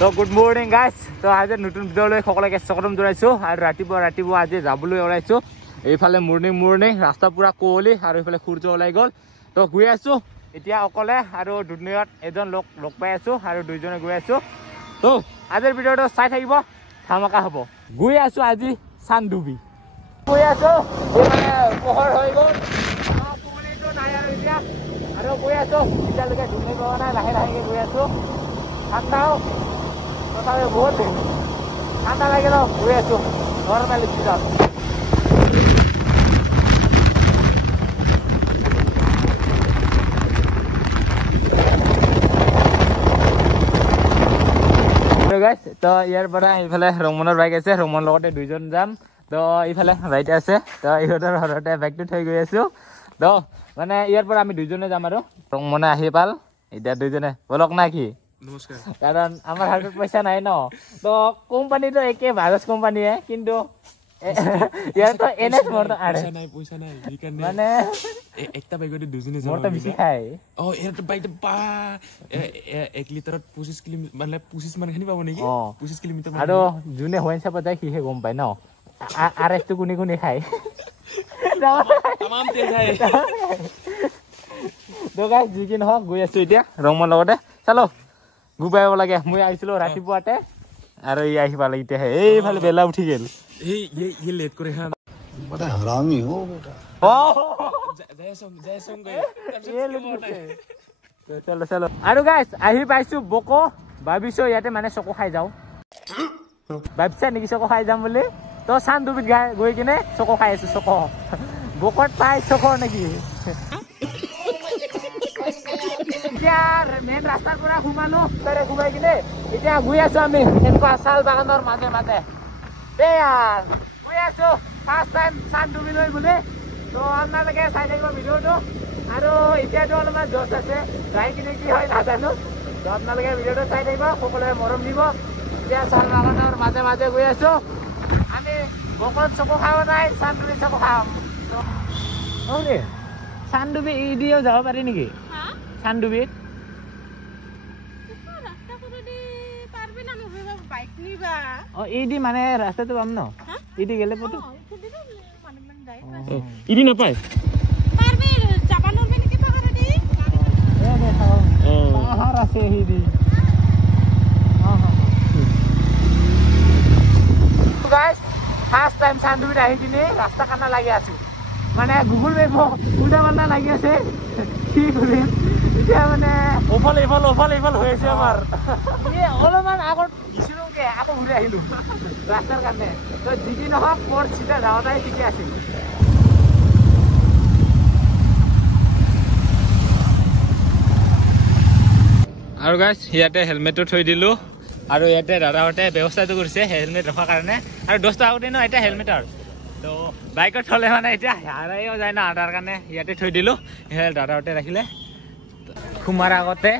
তো good morning guys. তো আজি নতুন ভিডিঅ'লৈ সকলোকে স্বাগতম জনাইছোঁ। আৰু ৰাতিপুৱা আজি যাবলৈ ওলাইছোঁ। এইফালে মৰ্নিং ৰাস্তা পুৰা কুঁৱলী আৰু এইফালে সূৰ্য ওলাই গ'ল। তো গৈ আছোঁ এতিয়া অকলে আৰু দুনিয়াত এজন লগ পাই আছোঁ আৰু দুইজনে গৈ আছোঁ। তো আজিৰ ভিডিঅ'টো চাই থাকিব, ধামাকা হ'ব। গৈ আছোঁ আজি চানডুবি গৈ আছোঁ। পোহৰ হৈ গ'ল, কুঁৱলীটো নাই আৰু এতিয়া আৰু গৈ আছোঁ। এতিয়ালৈকে ধুনীয়া পোৱা নাই, লাহে গৈ আছোঁ। ঠাণ্ডাও তথাপি বহুত ঠাণ্ডা লাগে ন, গৈ আছোঁ নৰ্মেল স্পীডত। তো ইয়াৰ পৰা এইফালে ৰমনৰ বাইক আছে, ৰমনৰ লগতে দুইজন যাম। তো এইফালে ৰাইট আছে, তো ইহঁতৰ ঘৰতে বাইকটো থৈ গৈ আছোঁ। তো মানে ইয়াৰ পৰা আমি দুইজনে যাম আৰু ৰমনে আহি পাল। এতিয়া দুইজনে বলক না কি? নমস্কাৰ। কাৰণ আমাৰ হাতত পইচা নাই ন, তো কোম্পানীটো একে বাজাজ কোম্পানীয়ে, কিন্তু ইয়াৰতো এনে মোৰতো পইচা নাই মানে একটা বাইকতে দুজনে যাব মোৰতো বেছি খাই। এটা বাইকতে 1 লিটাৰত 25 কিলোমিটাৰ মানে 25 মান খানি পাব নেকি? 25 কিলোমিটাৰ। আৰু যোনে হোৱাইন চাব যায় সিহে গম পায় ন আৰএছটো কোনে খায়। তামাম তেল খায়। তো গাইজ যি কি নহওক গৈ আছোঁ এতিয়া ৰমৰ লগতে। চালো গুবাই লাগে। মই আহিছিলোঁ ৰাতিপুৱাতে আৰু ই আহি পালে এতিয়াহে। এইফালে বেলা উঠি গ'ল। ये लेट करे हां बड़ा हरामी हो बेटा। चलो আৰু গাইজ আহি পাইছোঁ বকো। ভাবিছোঁ ইয়াতে মানে চকু খাই যাওঁ। ভাবিছা নেকি চকু খাই যাম বুলি? তো চানডুবিত গৈ কিনে চকু খাই আছোঁ। চকু বকত পাই চকু নেকি? এতিয়া মেইন ৰাস্তাৰ পৰা সোমালো, তাৰে সোমাই কিনে এতিয়া গৈ আছোঁ আমি এনেকুৱা চাল বাগানৰ মাজে গৈ আছোঁ ফাৰ্ষ্ট টাইম চানডুবিলৈ বুলি। তো আপোনালোকে চাই থাকিব ভিডিঅ'টো। আৰু এতিয়াতো অলপমান জচ আছে, যাই কিনে কি হয় নাজানো। তো আপোনালোকে ভিডিঅ'টো চাই থাকিব, সকলোৱে মৰম দিব। এতিয়া চাল বাগানৰ মাজে গৈ আছোঁ আমি। বকত চকু খাওঁ নাই, চানডুবি চকু খাম। চানডুবি দিও যাব পাৰি নেকি? চানডুবিত এইদি মানে ৰাস্তাটো পাম ন? এইদি গেলে পটো ইদি নাপায়। ফাৰ্ষ্ট টাইম চানডুবিত আহি কিনে ৰাস্তা কানা লাগি আছো, মানে গুগল মেপ উল্টা পাল্টা লাগি আছে। কি কৰিম এতিয়া, মানে ওফাল হৈ আছে আমাৰ। অলপমান আগত দিছিলোগে, আকৌ ঘূৰি আহিলো ৰাস্তাৰ কাৰণে। তো যি কি নহওক মোৰ চিধা যাওঁতাই ঠিকে আছিল। আৰু গাইজ ইয়াতে হেলমেটটো থৈ দিলোঁ। আৰু ইয়াতে দাদাহঁতে ব্যৱস্থাটো কৰিছে হেলমেট ৰখাৰ কাৰণে। আৰু 10 টকা আগতে ন এতিয়া হেলমেটৰ। তো বাইকত থ'লে মানে এতিয়া হাৰাইও যায় ন, তাৰ কাৰণে ইয়াতে থৈ দিলোঁ। দাদাহঁতে ৰাখিলে। সোমাৰ আগতে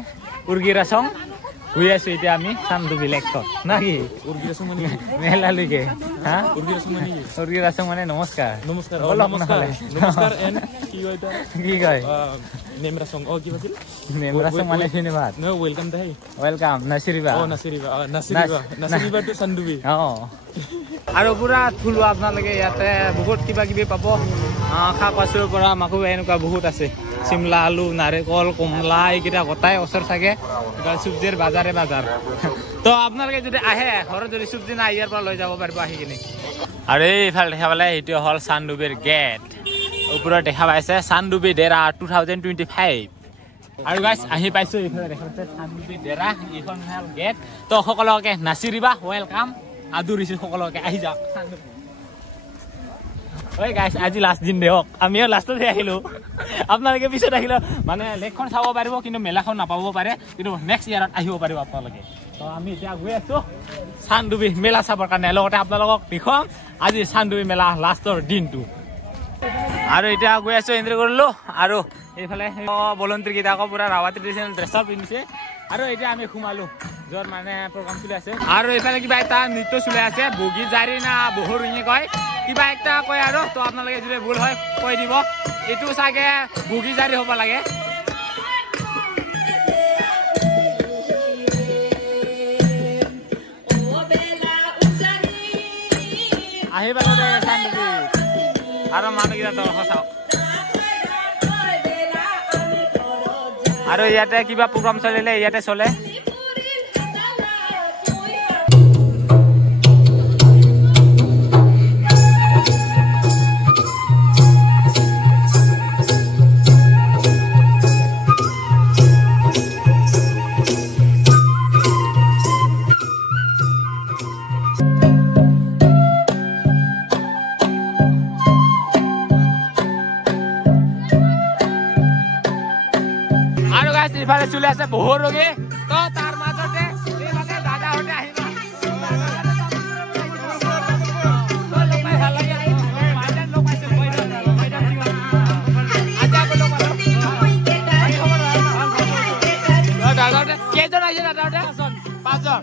উৰ্গিৰাচং গৈ আছোঁ এতিয়া আমি চানডুবি লেকত না কি? মেলালৈকে উৰ্গিৰাচং মানে নমস্কাৰ। কি কয় নেমৰাচং? নেমৰাচং মানে ধন্যবাদ। ৱেলকাম নাচিৰিবা টু চানডুবি। আৰু পুৰা থুলো আপোনালোকে ইয়াতে বহুত কিবা কিবি পাব। শাক পাচলিৰ পৰা মাকো এনেকুৱা বহুত আছে। চিমলা আলু, নাৰিকল, কমলা এইকেইটা গোটাই ওচৰ চাগে চব্জিৰ বাজাৰ। তো আপোনালোকে যদি আহে ঘৰত যদি চব্জি নাই, ইয়াৰ পৰা লৈ যাব পাৰিব আহি কিনে। আৰু এইফালে দেখা পালে এইটো হ'ল চানডুবিৰ গেট। ওপৰত দেখা পাইছে চানডুবি ডেৰা 2025। আৰু গাইজ আহি পাইছোঁ এইফালে দেখা পাইছে চানডুবি ডেৰা, এইখন হ'ল গেট। তো সকলোকে নাচিৰিবা ৱেলকাম, আদৰিছোঁ সকলোকে, আহি যাওক চানডুবি। ঐ গাইজ আজি লাষ্ট দিন দিয়ক, আমিও লাষ্টতে আহিলোঁ। আপোনালোকে পিছত আহিলেও মানে লেকখন চাব পাৰিব, কিন্তু মেলাখন নাপাব পাৰে, কিন্তু নেক্সট ইয়াৰত আহিব পাৰিব আপোনালোকে। তো আমি এতিয়া গৈ আছোঁ চানডুবি মেলা চাবৰ কাৰণে। লগতে আপোনালোকক দেখুৱাম আজি চানডুবি মেলা লাষ্টৰ দিনটো। আৰু এতিয়া গৈ আছোঁ এন্ট্ৰি কৰিলোঁ। আৰু এইফালে ভলণ্টিয়াৰকেইটাকো পুৰা ৰাভা ট্ৰেডিশ্যনেল ড্ৰেছআপ পিন্ধিছে। আৰু এতিয়া আমি সোমালোঁ য'ত মানে প্ৰগ্ৰাম চলি আছে। আৰু এইফালে কিবা এটা নৃত্য চলি আছে, বগী জাৰি না বহুৰিঙি কয়, কিবা একটা কয়। আৰু তো আপোনালোকে যদি ভুল হয় কৈ দিব, এইটো চাগে বগী জাৰি হ'ব লাগে। আহি পালো দে চান্দুবি আৰু মানুহকেইটা দৰ্শক চাওক আৰু ইয়াতে কিবা প্ৰগ্ৰাম চলিলে ইয়াতে চলে ইফালে চলি আছে বহু ৰোগী তো তাৰ মাজতে এইফালে দাদাহঁতে আহিব কেইজন আহিছে দাদাহঁতে 5জন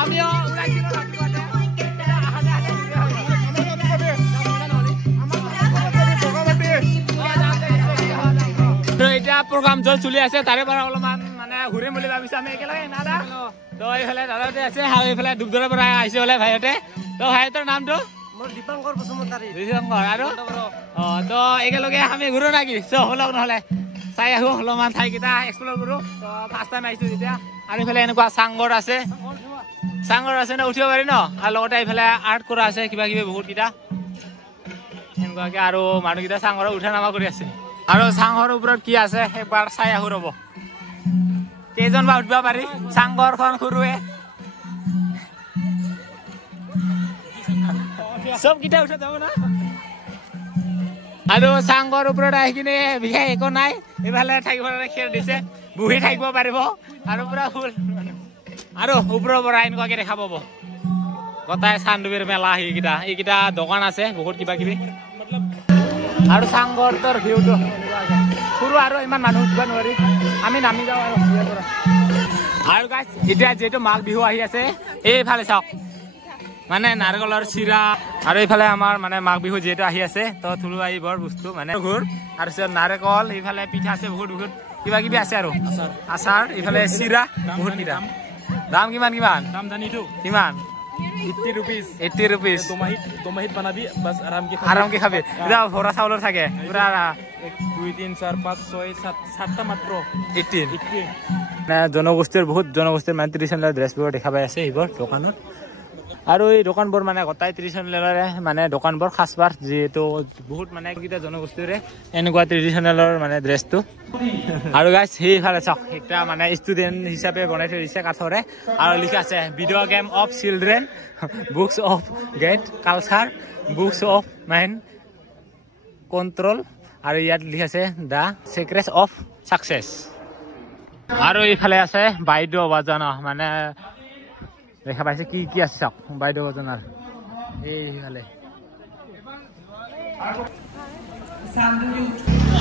আমিও ওলাইছিলো এতিয়া প্ৰগ্ৰাম চলি আছে তাৰে পৰা অলপমান মানে ঘূৰিম বুলি ভাবিছো আমি একেলগে দাদা তো এইফালে দাদাহঁতে আছে আৰু এইফালে দুবদৰৰ পৰা আহিছে বোলে ভাইহঁতে তো ভাইহঁতৰ নামটো মোৰ দীপাংকৰ বসুমতাৰী দীপাংকৰ আৰু তো একেলগে আমি ঘূৰো নাকি ব'লক নহ'লে চাই আহো অলপমান ঠাইকেইটা এক্সপ্ল'ৰ কৰোঁ তো ফাৰ্ষ্ট টাইম আহিছোঁ যেতিয়া আৰু এইফালে এনেকুৱা চাংঘৰ আছে ন উঠিব পাৰি ন আৰু লগতে এইফালে আৰ্ট কৰা আছে কিবা কিবি বহুতকেইটা এনেকুৱাকে আৰু মানুহকেইটা চাংঘৰত উঠা নামা কৰি আছে আৰু চাংঘৰ ওপৰত কি আছে একবাৰ চাই আহো ৰ'ব কেইজন বা উঠিব পাৰি চাংঘৰখন সৰুৱে চব কেইটা উঠা যাব না আৰু চাংঘৰ ওপৰত আহি কিনে বিশেষ একো নাই এইফালে থাকিব খেৰ দিছে বহি থাকিব পাৰিব আৰু পুৰা ফুল আৰু ওপৰৰ পৰা এনেকুৱাকে দেখা পাব গোটাই চান্দুবিৰ মেলা এইকেইটা দোকান আছে বহুত কিবা কিবি আৰু চাংঘৰটোৰ ভিউটো সৰু আৰু ইমান মানুহ উঠিব নোৱাৰি আমি নামি যাওঁ আৰু গাইজ এতিয়া যিহেতু মাঘ বিহু আহি আছে এইফালে চাওক মানে নাৰিকলৰ চিৰা আৰু এইফালে আমাৰ মানে মাঘ বিহু যিহেতু আহি আছে তো থলুৱা এইবোৰ বস্তু মানে ঘূৰ আৰু পিছত নাৰিকল এইফালে পিঠা আছে বহুত কিবা কিবি আছে আৰু আচাৰ এইফালে চিৰা বহুত কেইটা দাম কিমান দাম জানিতো কিমান 80 rupees তোমাহিত বানাবি বাস আরামকে খাবে এটা ভরা চাউলৰ থাকে পুৰা 2 3 4 5 6 7 টা মাত্ৰ 18 না জনগোষ্ঠীৰ বহুত জনগোষ্ঠীৰ মানে ট্ৰেডিশনাল ড্ৰেছবোৰ দেখা পাই আছে এইবোৰ দোকানত আৰু এই দোকানবোৰ মানে গটাই ট্ৰেডিশনালৰে মানে দোকানবোৰ খাসবাৰ যেটো বহুত মানে কিটা জনগোষ্ঠীৰে এনেকুৱা ট্ৰেডিশনালৰ মানে ড্ৰেছটো আৰু গাইস সেইফালে চাওক এটা মানে ষ্টুডেন্ট হিচাপে বনাই থৈ দিছে কাঠৰে আৰু লিখা আছে video game of children books of get culture books of mind control আৰু ইয়াত লিখা আছে দা সিক্ৰেটস অফ সাকসেস আৰু এইফালে আছে বাইদেউ বাজানা মানে দেখা পাইছে কি আছে চাওক বাইদেউ বাজানাৰ এইফালে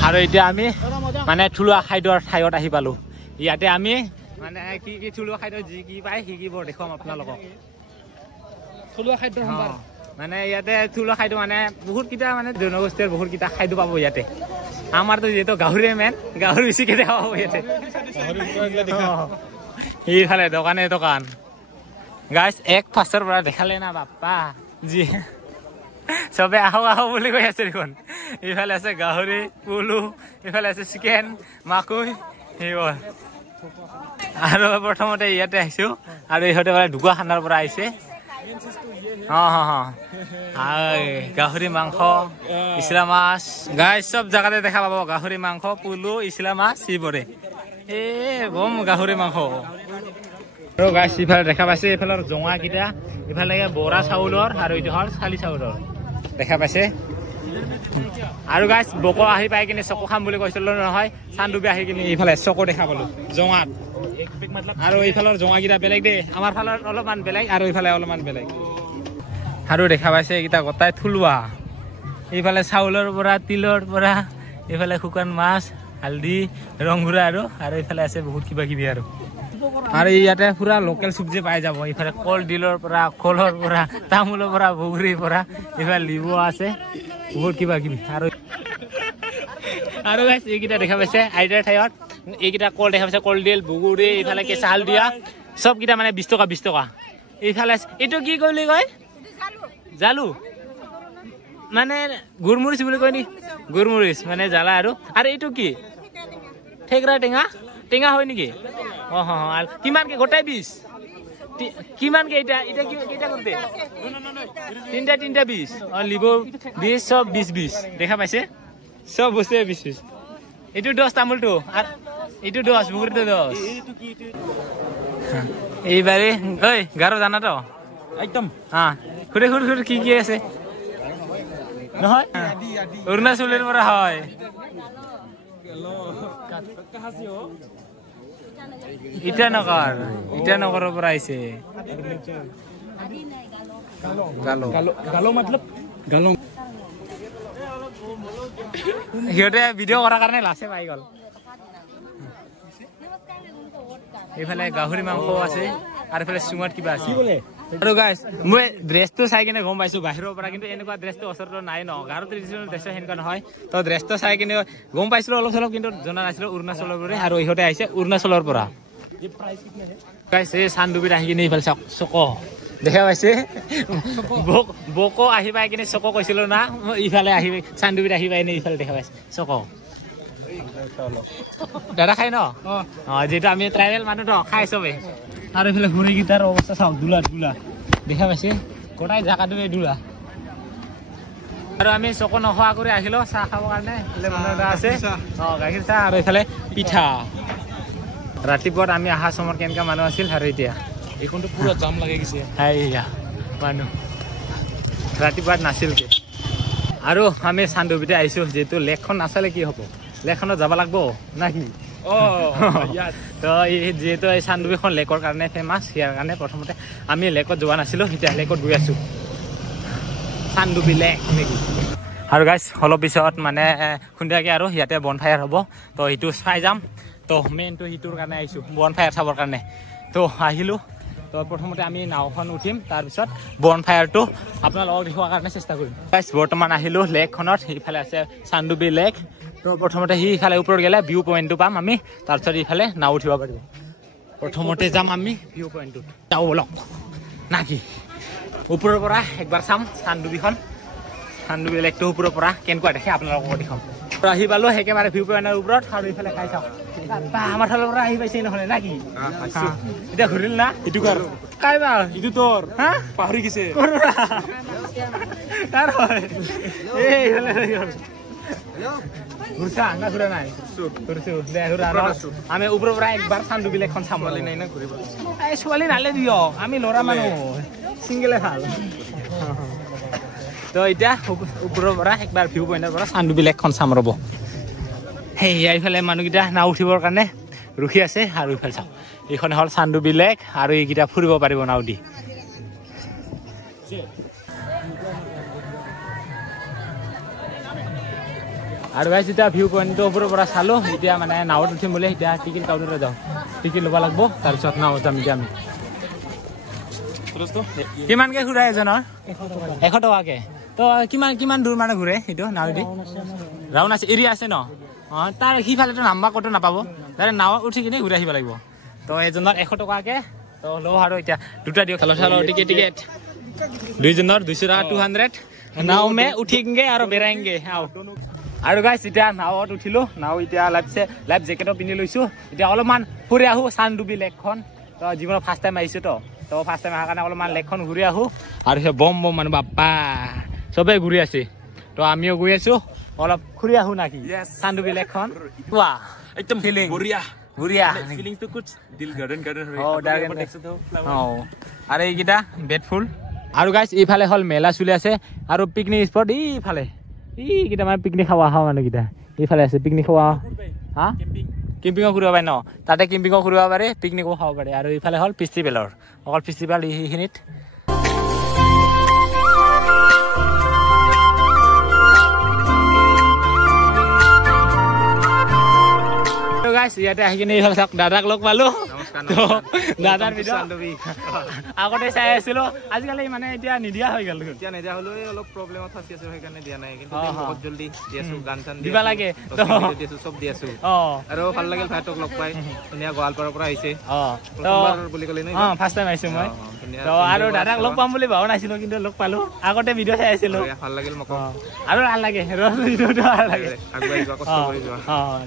আৰু এতিয়া আমি মানে থলুৱা খাদ্যৰ ঠাইত আহি পালো ইয়াতে আমি মানে কি থলুৱা খাদ্য যি কি পায় শিকিবোৰ দেখুৱাম আপোনালোকক থলুৱা খাদ্যৰ সম্ভাৰ মানে ইয়াতে থলুৱা খাদ্য মানে বহুত কিটা মানে জনগোষ্ঠীৰ বহুত কিটা খাদ্য পাব ইয়াতে আমাৰতো যেটো গাহৰি মেন গাহৰি বেছিকে দেখা পাব ইয়াতে এইফালে দোকান গাইস এক ফাৰ্ষ্টৰ পৰা দেখালে না বাপ্পা জি সবে আহো বুলি কৈ আছে দেখোন এইফালে আছে গাহৰি পুলু এইফালে আছে চিকেন মাকৈ এইবোৰ আৰু প্ৰথমতে ইয়াতে আহিছো আৰু ইহঁতে মানে ঢুকুৱা খানাৰ পৰা আহিছে গাহৰি মাংস ইছলা মাছ গাইস সব জায়গাতে দেখা পাব গাহৰি মাংস পুলু ইছলা মাছ এইবোৰে বম গাহৰি মাংস আৰু গাইস ইফালে দেখা পাইছে ইফালৰ জঙা কিটা ইফালে বৰা চাউলৰ আৰু এইটো হল চালি চাউলৰ দেখা পাইছে আৰু গাইস বকো আহি পাই কিনে চকো খাম বুলি কৈছিল নহয় চান্দুবি আহি কিনে ইফালে চকো দেখা পালো জঙাত আৰু ইফালৰ জঙা কিটা বেলেগ দে আমাৰ ফালৰ অলপমান বেলেগ আৰু ইফালে অলপমান বেলেগ আৰু দেখা পাইছে এইটা গটাই থলুৱা এইফালে চাউলৰ পৰা তিলৰ পৰা এইফালে শুকান মাছ হালদি ৰংগুৰা আৰু ইফালে আছে বহুত কিবা কিবি আৰু ইয়াতে পুৰা লোকেল চব্জি পাই যাব ইফালে কল ডিলৰ পৰা কলৰ পৰা তামোলৰ পৰা বগৰীৰ পৰা ইফালে লিবু আছে বহুত কিবা কিবি আৰু গাইস এইকেইটা দেখা পাইছে আইডাৰ ঠাইত এইকেইটা কল দেখা পাইছে কল ডিল বগৰী ইফালে কেঁচা হালদিয়া সব কেইটা মানে 20 টকা এইফালে এইটো কি বুলি কয় জালু মানে গুৰমুৰিচ বুলি কয় নি গুৰমুৰিচ মানে জ্বালা আৰু এইটো কি ঠেকৰা টেঙা টেঙা হয় নেকি কিমানকে গোটাই 20 কিমানকে এটা এটা কেইটা করতে তিনটা 20 লিব 20 সব 20 দেখা পাইছে সব বসে 20 এটু 10 তামুলটো আর এটু 10 বুকুরটো 10 এইবারে ওই গারো জানা তো একদম হ্যাঁ খুঁড়ে কি আছে নহয় অৰুণাচলেৰ পৰা হয় ইটানগৰৰ পৰা আহিছে গালো মতলব গালো সিহঁতে ভিডিঅ' কৰাৰ কাৰণে লাছে পাই গ'ল এইফালে গাহৰি মাংস আছে আৰু এইফালে চুঙাত কিবা আছে আৰু গাইছ মই ড্ৰেছটো চাই কিনে গম পাইছো বাহিৰৰ পৰা কিন্তু এনেকুৱা ড্ৰেছটো ওচৰত নাই ন গাৰো ট্ৰেডিশ্যনেল ড্ৰেছ সেনেকুৱা নহয় তো ড্ৰেছটো চাই কিনে গম পাইছিলো অলপ চলপ কিন্তু জনা নাছিলো অৰুণাচলৰ পৰা আৰু ইহঁতে আহিছে অৰুণাচলৰ পৰা গাইছ এই চান্দুবিত আহি কিনে এইফালে চক দেখা পাইছে বকো আহি পাই কিনে চক কৈছিলো না ইফালে আহি চান্দুবিত আহি পাই ইফালে দেখা পাইছে চক দাদা খাই ন যেহেতু আমি ট্ৰাইবেল মানুহ তো খাই চবে আৰু এইফালে ঘূৰি গীটাৰ অৱস্থা চাওক দুলা দেখা পাইছে গোটাই জাগাটো দুলা আৰু আমি চক নোখোৱা কৰি আহিলো চাহ খাবৰ কাৰণে আছে গাখীৰ চাহ আৰু এইফালে পিঠা ৰাতিপুৱাত আমি অহা সময়ত কেনেকুৱা মানুহ আছিল আৰু এতিয়া এইখনটো পুৰা জাম লাগি গৈছে মানুহ ৰাতিপুৱাত নাছিল আৰু আমি চান্দুবিতে আহিছো যিহেতু লেকখন নাচালে কি হ'ব লেকখনত যাব লাগিব না কি তো যেহেতু এই চান্দুবিখন লেকৰ কাৰণে ফেমাছ ইয়াৰ কাৰণে প্ৰথমতে আমি লেকত যোৱা নাছিলো এতিয়া লেকত গৈ আছো চান্দুবি লেক নেকি আৰু গাইছ অলপ পিছত মানে সন্ধিয়াকৈ আৰু ইয়াতে বনফায়াৰ হ'ব তো সেইটো চাই যাম তো মেইনটো সিটোৰ কাৰণে আহিছোঁ বনফায়াৰ চাবৰ কাৰণে তো আহিলোঁ তো প্ৰথমতে আমি নাওখন উঠিম তাৰপিছত বনফায়াৰটো আপোনালোকক দেখুৱাৰ কাৰণে চেষ্টা কৰিম গাইছ বৰ্তমান আহিলোঁ লেকখনত ইফালে আছে চান্দুবি লেক তো প্ৰথমতে সিফালে ওপৰত গ'লে ভিউ পইণ্টটো পাম আমি তাৰপিছত ইফালে নাও উঠিব পাৰিব প্ৰথমতে যাম আমি ভিউ পইণ্টটোত যাওঁ বলক না কি ওপৰৰ পৰা একবাৰ চাম চান্দুবি লেকটো ওপৰৰ পৰা কেনেকুৱা দেখে আপোনালোকক দেখাম আহি পালোঁ একেবাৰে ভিউ পইণ্টৰ ওপৰত আৰু ইফালে খাই চাওক আমাৰ ফালৰ পৰা আহি পাইছে নহ'লে না কি এতিয়া ঘূৰিল না এইটো কাৰ কাই বাৰ এইটো তোৰ হা পাহৰি গৈছে তাৰ হয় এইফালে ঘূৰছা না ঘূৰা নাই আমি ওপৰৰ পৰা একবাৰ চান্দুবি লেকখন চাম ছোৱালী নাই না ঘূৰিব এই ছোৱালী নালে দিয়ক আমি ল'ৰা মানুহ ছিংগলে ভাল তো এতিয়া ওপৰৰ পৰা একবাৰ ভিউ পইণ্টৰ পৰা চান্দুবি লেকখন চাম ৰ'ব সেয়া এইফালে মানুহকেইটা নাও উঠিবৰ কাৰণে ৰখি আছে আৰু ইফালে চাওক এইখন হ'ল চান্দুবি লেক আৰু এইকেইটা ফুৰিব পাৰিব নাও দি আৰু গাইছ এতিয়া ভিউ পইণ্টটো ওপৰৰ পৰা চালোঁ এতিয়া মানে নাৱত উঠিম বুলি এতিয়া টিকেট কাউণ্টাৰত যাওঁ টিকেট ল'ব লাগিব তাৰপিছত নাৱত যাম এতিয়া আমি কিমানকৈ ঘূৰাই এজনৰ 100 টকাকৈ তো কিমান দূৰ মানে ঘূৰে সেইটো নাৱেদি ৰাউণ্ড আছে এৰিয়া আছে ন তাৰ সিফালেতো নাম্বাৰ ক'তো নাপাব তাৰে নাৱত উঠি কিনে ঘূৰি আহিব লাগিব তো এজনৰ 100 টকাকৈ তো লওঁ আৰু এতিয়া দুটা দিয়ক চালোঁ টিকেট দুইজনৰ 200 টকা 200 নাও মে উঠিংগে আৰু বেৰাইংগে আৰু গাইছ এতিয়া নাৱত উঠিলোঁ নাও এতিয়া লাইফ জেকেটো পিন্ধি লৈছোঁ এতিয়া অলপমান ফুৰি আহোঁ চান্দুবি লেকখন তো জীৱনত ফাৰ্ষ্ট টাইম আহিছোঁ তো ফাৰ্ষ্ট টাইম অহাৰ কাৰণে অলপমান লেকখন ঘূৰি আহোঁ আৰু সেই বম মানুহ বাপ্পা চবেই ঘূৰি আছে তো আমিও গৈ আছোঁ অলপ ঘূৰি আহোঁ নাকি চান্দুবি লেকখন কোৱা একদম ফিলিং বঢ়িয়া ফিলিংটো কুছ দিল গাৰ্ডেন আৰু এইকেইটা বেডফুল আৰু গাইছ এইফালে হ'ল মেলা চলি আছে আৰু পিকনিক স্পট এইফালে এইকেইটা মানে পিকনিক খাব অহা মানুহকেইটা এইফালে আছে পিকনিক খাব হা কেম্পিঙো কৰিব পাৰে ন তাতে কেম্পিঙো কৰিব পাৰে পিকনিকো খাব পাৰে আৰু এইফালে হ'ল ফেষ্টিভেলৰ অকল ফেষ্টিভেল এইখিনিত ইয়াতে আহি কিনে এইফালে চাওক দাদাক লগ পালোঁ দাদাৰ আগতে চাই আছিলো আজিকালি মানে এতিয়া নিদিয়া হৈ গ'ল এতিয়া নিদিয়া হ'লেও অলপ প্ৰব্লেমত ফাঁচি আছো সেইকাৰণে দিয়া নাই কিন্তু বহুত জলদি দি আছো গান চান দিবা লাগে চব দি আছো আৰু ভাল লাগিল ভাইটোক লগ পাই ধুনীয়া গোৱালপাৰাৰ পৰা আহিছে বুলি ক'লে ফাৰ্ষ্ট টাইম আহিছো মই তো আৰু দাদাক লগ পাম বুলি ভাবা নাছিলো কিন্তু লগ পালো আগতে ভিডিঅ' চাই আছিলো ভাল লাগিল মোক আৰু ভাল লাগে ভিডিঅ'টো ভাল লাগে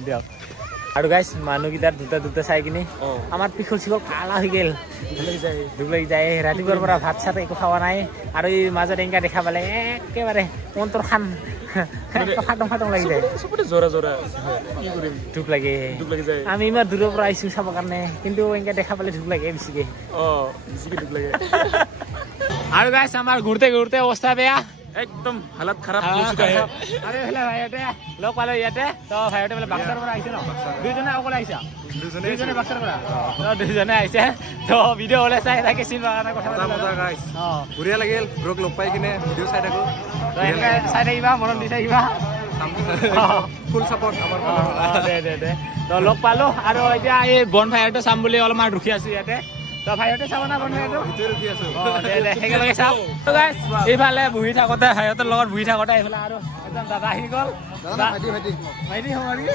দিয়ক আৰু গাইছ মানুহকেইটাৰ দুটা চাই কিনি আমাৰ পিখল চিখল কালা হৈ গেল দুখ লাগি যায় ৰাতিপুৱাৰ পৰা ভাত চাত একো খোৱা নাই আৰু এই মাজত এনেকা দেখা পালে একেবাৰে মন্ত্ৰ খান ফাটং লাগি যায় দুখ লাগে আমি ইমান দূৰৰ পৰা আহিছো চাবৰ কাৰণে কিন্তু এনেকা দেখা পালে দুখ লাগে বেছিকে দুখ লাগে আৰু গাইছ আমাৰ ঘূৰতে ঘূৰতে অৱস্থা বেয়া একদম হালত খারাপ हो चुका है अरे हेला भाईटे लोग पालो ইয়াতে তো ভাইতে বলে বাক্সাৰ পৰা আহিছে ন দুইজনে অকলে আহিছে দুইজনে বাক্সাৰ পৰা তো দুইজনে আহিছে তো ভিডিঅ' হলে চাই থাকে চিন বাগানৰ কথা মজা গাইস বঢ়িয়া লাগিল ব্লগ লগ পাই কিনে ভিডিঅ' চাই থাকো তো এনেকা চাই থাকিবা মৰম দি থাকিবা ফুল সাপোৰ্ট আমাৰ দে তো লগ পালো আৰু এতিয়া এই বন ফায়াৰটো চাম বুলি অলপমান ৰখি আছো ইয়াতে তো ভাইতে চাব না বন ফায়াৰটো ভিতৰত ৰখি আছো একেলগে চাও তো গাইস এইফালে বহি থাকোতে ভাইতৰ লগত বহি থাকোতে এইফালে আৰু এজন দাদা আহি গল ভাইটি হ'ব নেকি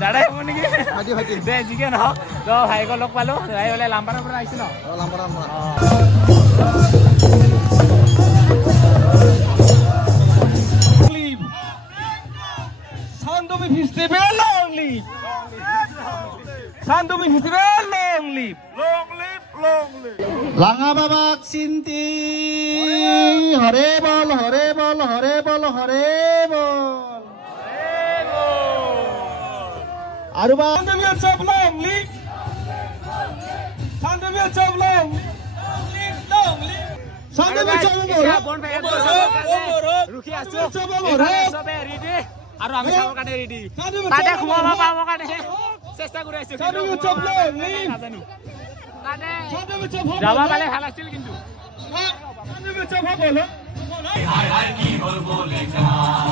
দাদাই হ'ব নেকি ভাইটি দে জিকে নহওক তো ভাইক লগ পালো ভাই হলে লাম্বাৰৰ পৰা আহিছিল ন লাম্বাৰৰ পৰা Sandomi Festival long live Sandomi Festival long live Langa babak sinti hore bol Aruba Sandomi chop long live Sandomi chop long Sandomi chop रुखी आছো সবে ৰেডি আৰু আমি চাবৰ কাৰণে ৰেডি তাতে খুৱাব পাব কাৰণে চেষ্টা কৰি আছো নাজানো তাতে যাবা পালে ভাল আছিল কিন্তু হাই হাই কি হল বলে যা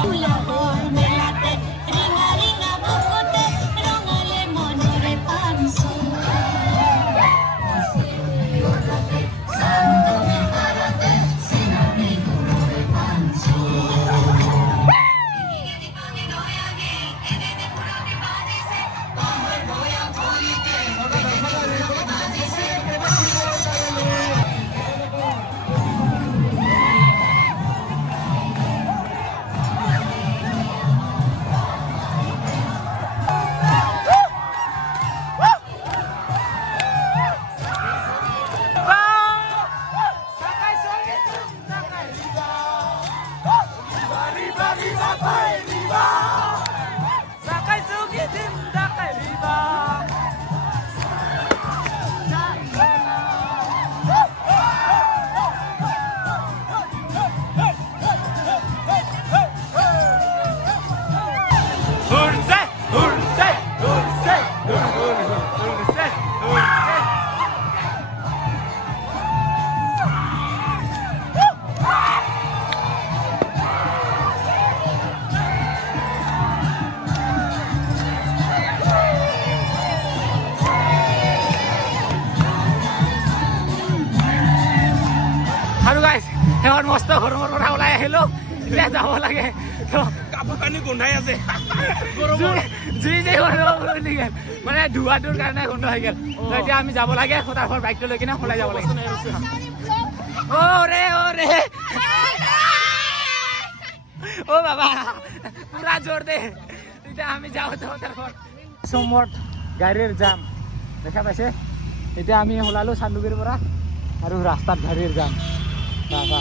ফুলাবর মেলাতে রিঙা রিঙা বকতে রঙালে মনরে পানসু সান্দমে ভারতে সিনামি মনরে পানসু এখন মস্ত গৰমৰ পৰা ওলাই আহিলো এতিয়া যাব লাগে তো কাপোৰ কানি গোন্ধাই আছে জুই যে মানে ধোঁৱাটোৰ কাৰণে গোন্ধ হৈ গেল তো এতিয়া আমি যাব লাগে ফটাফট বাইকটো লৈ কিনে ওলাই যাব লাগে ওৰে ও বাবা পুৰা জোৰ দে এতিয়া আমি যাওঁ তো ফটাফট সমত গাড়ীৰ জাম দেখা পাইছে এতিয়া আমি ওলালো চান্দুবিৰ পৰা আৰু ৰাস্তাত গাড়ীৰ জাম বাবা